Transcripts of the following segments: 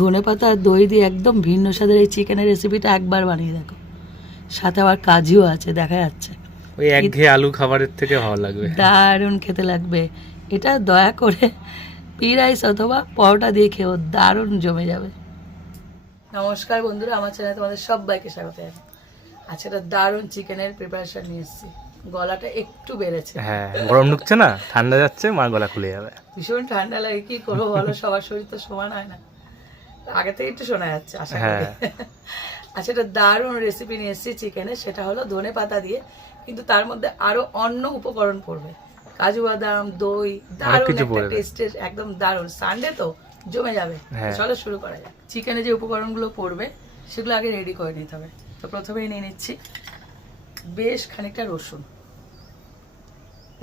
ধনেপাতা আর দই দিয়ে একদম ভিন্ন স্বাদের এই চিকেনের রেসিপিটা একবার বানিয়ে দেখো। সাথে আবার কাজুও আছে, দেখা যাচ্ছে। ওই একঘেয়ে আলু খাবারের থেকে ভালো লাগবে, দারুণ খেতে লাগবে। এটা দয়া করে পি রাইস অথবা পরোটা দিয়ে খেও, দারুণ জমে যাবে। নমস্কার বন্ধুরা, আমার চ্যানেলে তোমাদের সবাইকে স্বাগত জানাই। আজকে একটা দারুণ চিকেনের প্রিপারেশন নিয়ে এসেছি। গলাটা একটু বেড়েছে। হ্যাঁ গরম ঢুকছে না, ঠান্ডা যাচ্ছে, মার গলা খুলে যাবে। ভীষণ ঠান্ডা লাগে, কি করবো বলো, সবার শরীর তো সমান হয় না। আগে থেকে একটু শোনা যাচ্ছে আশা করি। আচ্ছা, একটা দারুণ রেসিপি নিয়ে এসেছি চিকেনের, সেটা হলো ধনেপাতা দিয়ে, কিন্তু তার মধ্যে আরো অন্য উপকরণ পড়বে। কাজু বাদাম, দই, দারুণ একটা টেস্টের, একদম দারুণ। সানডে তো জমে যাবে। চলো শুরু করা যাক। চিকেনে যে উপকরণগুলো পড়বে সেগুলো আগে রেডি করে নিতে হবে। তো প্রথমেই নিয়ে নিচ্ছি বেশ খানিকটা রসুন।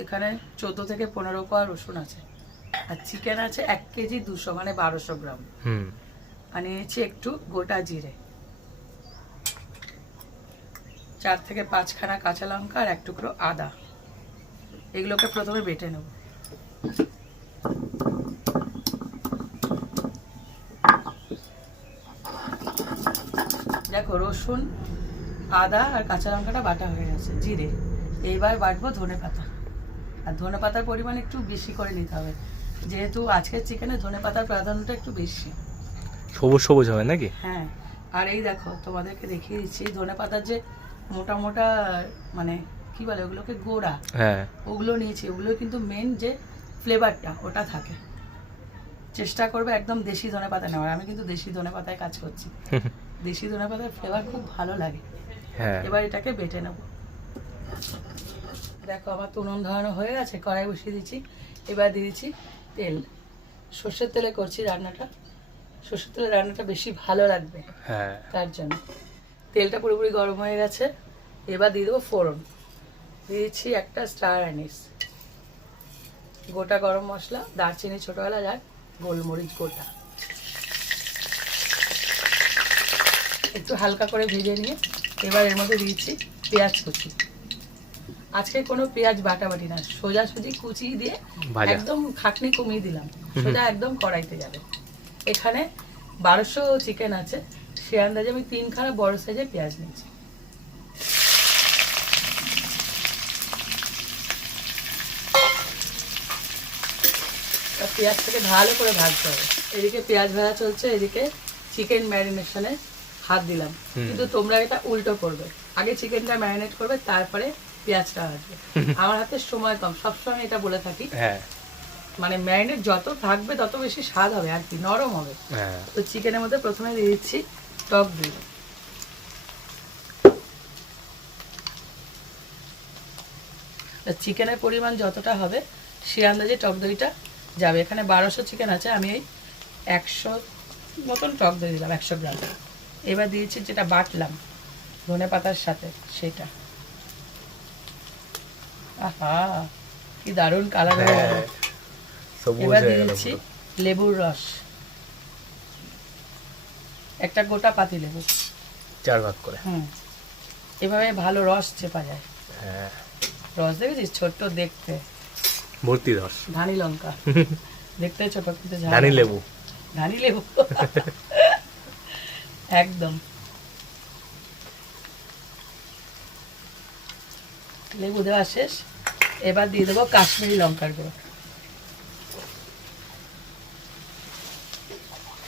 এখানে 14 থেকে 15 কোয়া রসুন আছে। আর চিকেন আছে 1 কেজি 200 মানে 1200 গ্রাম। আর নিয়েছি একটু গোটা জিরে, 4 থেকে 5 খানা কাঁচা লঙ্কা আর 1 টুকরো আদা। এগুলোকে প্রথমে বেটে নেব। দেখো রসুন, আদা আর কাঁচা লঙ্কাটা বাটা হয়ে গেছে। জিরে, এইবার বাটবো ধনেপাতা। আর ধনেপাতার পরিমাণ একটু বেশি করে নিতে হবে, যেহেতু আজকের চিকেনে ধনেপাতার প্রাধান্যটা একটু বেশি। সবুজ সবুজ হবে নাকি? হ্যাঁ। আর এই দেখো তোমাদেরকে দেখিয়ে দিচ্ছি, ধনেপাতার যে মোটা মোটা মানে কি বলে ওগুলোকে, গোড়া, হ্যাঁ ওগুলো নিয়েছি। ওগুলো কিন্তু মেন যে ফ্লেভারটা ওটা থাকে। চেষ্টা করবে একদম দেশি ধনেপাতা নেওয়ার। আমি কিন্তু দেশি ধনেপাতায় কাজ করছি। দেশি ধনেপাতার ফ্লেভার খুব ভালো লাগে। এবার এটাকে বেটে নেব। দেখো আমার তো উনুন ধরানো হয়ে গেছে, কড়াই বসিয়ে দিচ্ছি। এবার দিয়ে দিচ্ছি তেল। সর্ষের তেলে করছি রান্নাটা, সর্ষের তেলে রান্নাটা বেশি ভালো লাগবে, তার জন্য। তেলটা পুরোপুরি গরম হয়ে গেছে। এবার দিয়ে দেবো ফোড়ন। দিয়েছি একটা স্টার অ্যানিস, গোটা গরম মশলা, দারচিনি ছোটো এলাচ আর গোলমরিচ গোটা। একটু হালকা করে ভেজে নিয়ে এবার এর মধ্যে দিয়েছি পেঁয়াজ কুচি। আজকে কোনো পেঁয়াজ বাটাবাটি না, সোজাসুজি কুচি দিয়ে একদম খাটনি কমিয়ে দিলাম, সোজা একদম কড়াইতে যাবে। এখানে 1200 চিকেন আছে, সে আন্দাজে আমি 3 খানা বড় সাইজের পেঁয়াজ নিয়েছি। পেঁয়াজটাকে ভালো করে ভাজতে হবে। এদিকে পেঁয়াজ ভাজা চলছে, এদিকে চিকেন ম্যারিনেশনে হাত দিলাম। কিন্তু তোমরা এটা উল্টো করবে, আগে চিকেনটা ম্যারিনেট করবে, তারপরে পেঁয়াজটা ভাজবে। আমার হাতে সময় কম, সবসময় এটা বলে থাকি। মানে ম্যারিনেট যত থাকবে তত বেশি স্বাদ হবে আর কি, নরম হবে। তো চিকেনের মধ্যে প্রথমে দিয়ে দিচ্ছি টক দই। চিকেনের পরিমাণ যতটা হবে সে আন্দাজে টক দইটা যাবে। এখানে 1200 চিকেন আছে, আমি এই 100 মতন টক দই দিলাম, 100 গ্রাম। এবার দিয়েছি যেটা বাটলাম ধনে পাতার সাথে, সেটা। আহা কি দারুণ কালার হয়ে গেল। এবার দিয়েছি লেবুর রস, একটা গোটা পাতি লেবু 4 ভাগ করে। এভাবে ভালো রস চেপা যায়। রস দেখেছিস, ছোট্ট দেখতে, ভর্তি রস। ধানি লঙ্কা দেখতে ছোট, কিন্তু ধানি লেবু, ধানি লেবু একদম। লেবু দেওয়া শেষ। এবার দিয়ে দেবো কাশ্মীরি লঙ্কার গুঁড়ো।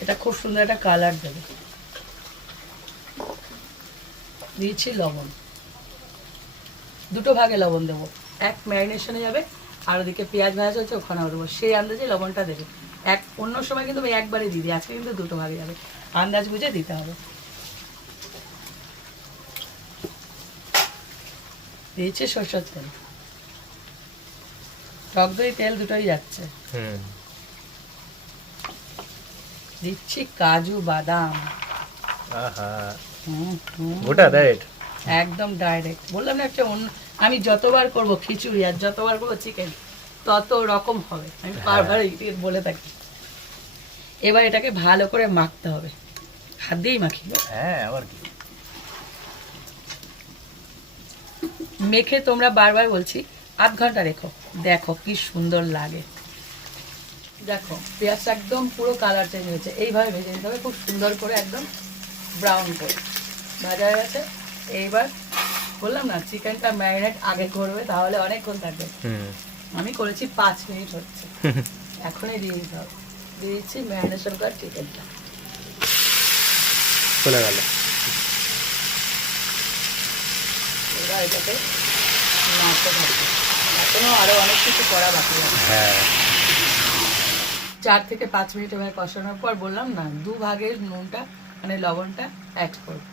এটা খুব সুন্দর একটা কালার দেবে। দিয়েছি লবণ, 2 ভাগে লবণ দেবো। 1 ম্যারিনেশনে যাবে, আর ওদিকে পেঁয়াজ ভাজা চলছে, ওখানে দেবো। সেই আন্দাজে লবণটা দেবে। অন্য সময় কিন্তু আমি একবারে দিই, আজকে কিন্তু 2 ভাগে যাবে, আন্দাজ বুঝে দিতে হবে। দিয়েছি সরষের তেল, টক দই, তেল দুটোই যাচ্ছে। দিচ্ছি কাজু বাদাম, একদম ডাইরেক্ট। বললাম না একটা অন্য, আমি যতবার করব খিচুড়ি আর যতবার করবো চিকেন তত রকম হবে, আমি বারবার বলে থাকি। এবার এটাকে ভালো করে মাখতে হবে, হাত দিয়েই মাখিব। আবার কি মেখে তোমরা বারবার বলছি 1/2 ঘন্টা রেখো, দেখো কি সুন্দর লাগে। দেখো পেঁয়াজটা একদম পুরো কালার চেঞ্জ হয়েছে, এইভাবে ভেজে নিতে হবে খুব সুন্দর করে, একদম ব্রাউন করে ভাজা হয়ে গেছে। এইবার বললাম না চিকেনটা ম্যারিনেট আগে করবে, তাহলে অনেকক্ষণ থাকবে। আমি করেছি 5 মিনিট হচ্ছে, এখনই দিয়ে দিতে হবে। দিয়ে দিচ্ছি ম্যারিনেশন করা চিকেনটা, চলে গেল। এবার এটাকে নাড়তে থাকবে, এখনো আরো অনেক কিছু করা বাকি আছে। হ্যাঁ 4 থেকে 5 মিনিট এবার কষানোর পর বললাম না 2 ভাগের নুনটা মানে লবণটা অ্যাড করব।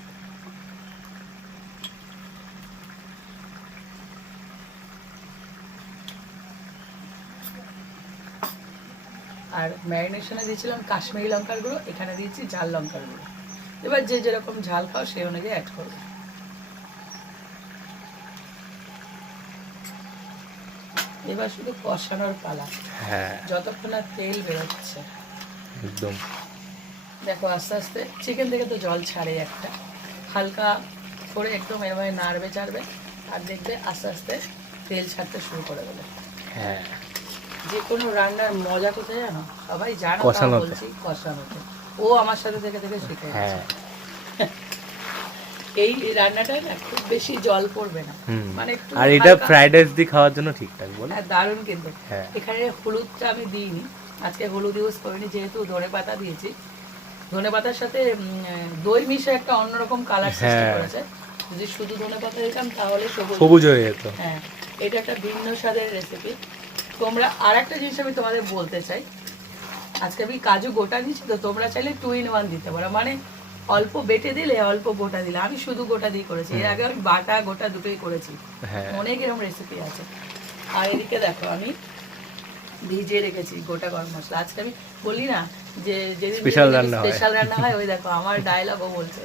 আর ম্যারিনেশনে দিয়েছিলাম কাশ্মীরি লঙ্কার গুঁড়ো, এখানে দিয়েছি ঝাল লঙ্কার গুঁড়ো। এবার যে যেরকম ঝাল খাও সেই অনুযায়ী অ্যাড করবে। এবার শুধু কষানোর পালা, হ্যাঁ যতক্ষণ না তেল বেরোচ্ছে। একদম। দেখো আস্তে আস্তে চিকেন থেকে তো জল ছাড়ে একটা, হালকা করে একদম এভাবে নাড়বে চাড়বে, আর দেখবে আস্তে আস্তে তেল ছাড়তে শুরু করে দেবে। হ্যাঁ যে কোনো রান্নার মজা কোথায় জানো, সবাই জানো, তাও কষানোতে। বলছি কষানোতে। ও আমার সাথে থেকে থেকে শিখে গেছে। হ্যাঁ এই রান্নাটা না খুব বেশি জল পড়বে না, হুম। মানে একটু আর এটা হালকা- ফ্রাইড রাইস দিয়ে খাওয়ার জন্য ঠিকঠাক বল। হ্যাঁ দারুণ কিন্তু। হ্যাঁ। এখানে হলুদটা আমি দিইনি, আজকে হলুদ ইউজ করিনি, যেহেতু ধনে পাতা দিয়েছি। ধনে পাতার সাথে দই মিশে একটা অন্যরকম কালার সৃষ্টি হ্যাঁ। করেছে। যদি শুধু ধনে পাতা দিতাম তাহলে সবুজ হয়ে যেত। হ্যাঁ, এটা একটা ভিন্ন স্বাদের রেসিপি। তোমরা আর একটা জিনিস আমি তোমাদের বলতে চাই, আজকে আমি কাজু গোটা দিচ্ছি, তো তোমরা চাইলে 2 in 1 দিতে পারো, মানে অল্প বেটে দিলে অল্প গোটা দিলে। আমি শুধু গোটা দিয়ে করেছি, এর আগে আমি বাটা গোটা দুটোই করেছি। হ্যাঁ অনেক এরকম রেসিপি আছে। আর এদিকে দেখো আমি ভিজিয়ে রেখেছি গোটা গরম মশলা। আজকে আমি বলি না যে যেদিন Special রান্না হয়। স্পেশাল রান্না হয়, ওই দেখো আমার ডায়লগও বলছে,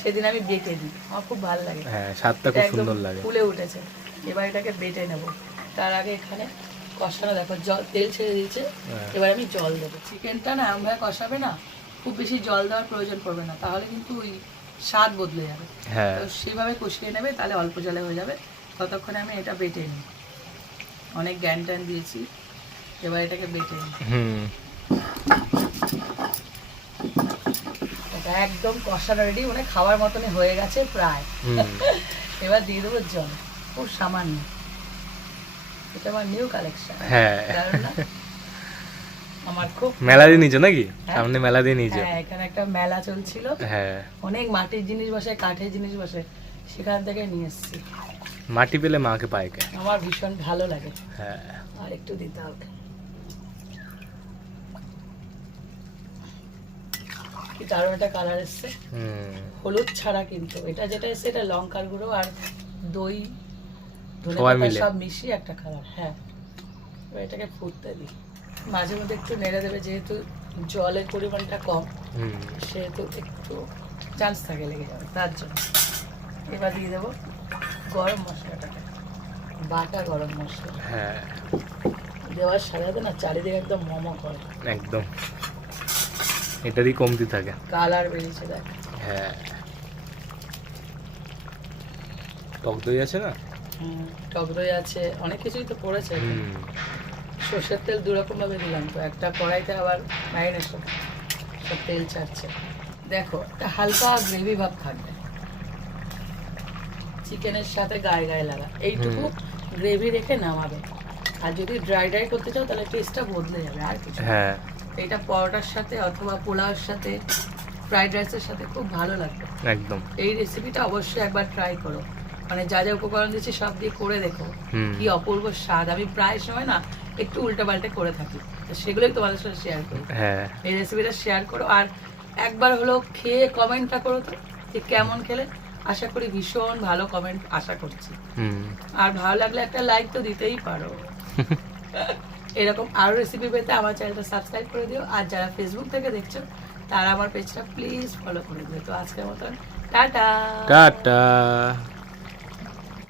সেদিন আমি বেটে দিই, আমার খুব ভালো লাগে। হ্যাঁ স্বাদটা খুব এটা একদম সুন্দর লাগে। ফুলে উঠেছে। এবার এটাকে বেটে নেব, তার আগে এখানে কষানো দেখো জল তেল ছেড়ে দিয়েছে। হ্যাঁ। এবার আমি জল দেবো। চিকেনটা না আমরা কষাবে না, খুব বেশি জল দেওয়ার প্রয়োজন পড়বে না, তাহলে কিন্তু ওই স্বাদ বদলে যাবে। হ্যাঁ তো সেইভাবে কষিয়ে নেবে, তাহলে অল্প জলে হয়ে যাবে। ততক্ষণে আমি এটা বেটে নিই, অনেক জ্ঞান ট্যান দিয়েছি। এবার এটাকে বেটে নিই। হুম। এটা একদম কষানো রেডি, মানে খাওয়ার মতনই হয়ে গেছে প্রায়। হুম। এবার দিয়ে দেবো জল, খুব সামান্য। এটা আমার নিউ কালেকশন। হ্যাঁ আমার খুব মেলা দিয়ে নিয়েছো নাকি? হ্যাঁ। সামনে মেলা দিয়ে নিয়েছো? হ্যাঁ, এখানে একটা মেলা চলছিল, হ্যাঁ অনেক মাটির জিনিস বসে, কাঠের জিনিস বসে, সেখান থেকে নিয়ে এসেছি। মাটি পেলে মাকে পায় কে? আমার ভীষণ ভালো লাগে। হ্যাঁ আর একটু দিতে হবে, কি দারুণ একটা কালার এসছে। হুম। হলুদ ছাড়া কিন্তু, এটা যেটা এসছে এটা লঙ্কার গুঁড়ো আর দই ধনে সবাই পাতা মিলে। সব মিশিয়ে একটা কালার। হ্যাঁ, এবার এটাকে ফুটতে দিই, মাঝে মধ্যে একটু নেড়ে দেবে, যেহেতু জলের পরিমাণটা কম, হুম। সেহেতু একটু চান্স থাকে লেগে যাবে, তার জন্য। এবার দিয়ে দেবো গরম মশলাটাকে, বাটা গরম মশলা। হ্যাঁ দেওয়ার সাথে সাথে না চারিদিকে একদম মোমো করে, একদম এটারই কমতি থাকে। কালার বেরিয়েছে দেখ। হ্যাঁ টক দই আছে না? টক দই আছে, অনেক কিছুই তো পড়েছে। হুম। সর্ষের তেল 2 রকম ভাবে দিলাম, তো একটা কড়াইতে আবার ম্যারিনেশন, সব তেল ছাড়ছে। দেখো একটা হালকা গ্রেভি ভাব থাকবে, চিকেনের সাথে গায়ে গায়ে লাগা, এইটুকু গ্রেভি রেখে নামাবে। আর যদি ড্রাই ড্রাই করতে চাও তাহলে টেস্টটা বদলে যাবে, আর কিছু না। হ্যাঁ এটা পরোটার সাথে অথবা পোলাওর সাথে, ফ্রাইড রাইসের সাথে খুব ভালো লাগবে। একদম। এই রেসিপিটা অবশ্যই একবার ট্রাই করো, মানে যা যা উপকরণ দিচ্ছি সব দিয়ে করে দেখো, হুম। কি অপূর্ব স্বাদ। আমি প্রায় সময় না একটু উল্টে পাল্টে করে থাকি, তো সেগুলোই তোমাদের সাথে শেয়ার করি। হ্যাঁ এই রেসিপিটা শেয়ার করো, আর একবার হলো খেয়ে কমেন্টটা করো তো, যে কেমন খেলে। আশা করি ভীষণ ভালো কমেন্ট আশা করছি। হুম। আর ভালো লাগলে একটা লাইক তো দিতেই পারো। এরকম আরো রেসিপি পেতে আমার চ্যানেলটা সাবস্ক্রাইব করে দিও, আর যারা ফেসবুক থেকে দেখছো তারা আমার পেজটা প্লিজ ফলো করে দিও। তো আজকের মতন টাটা। টাটা।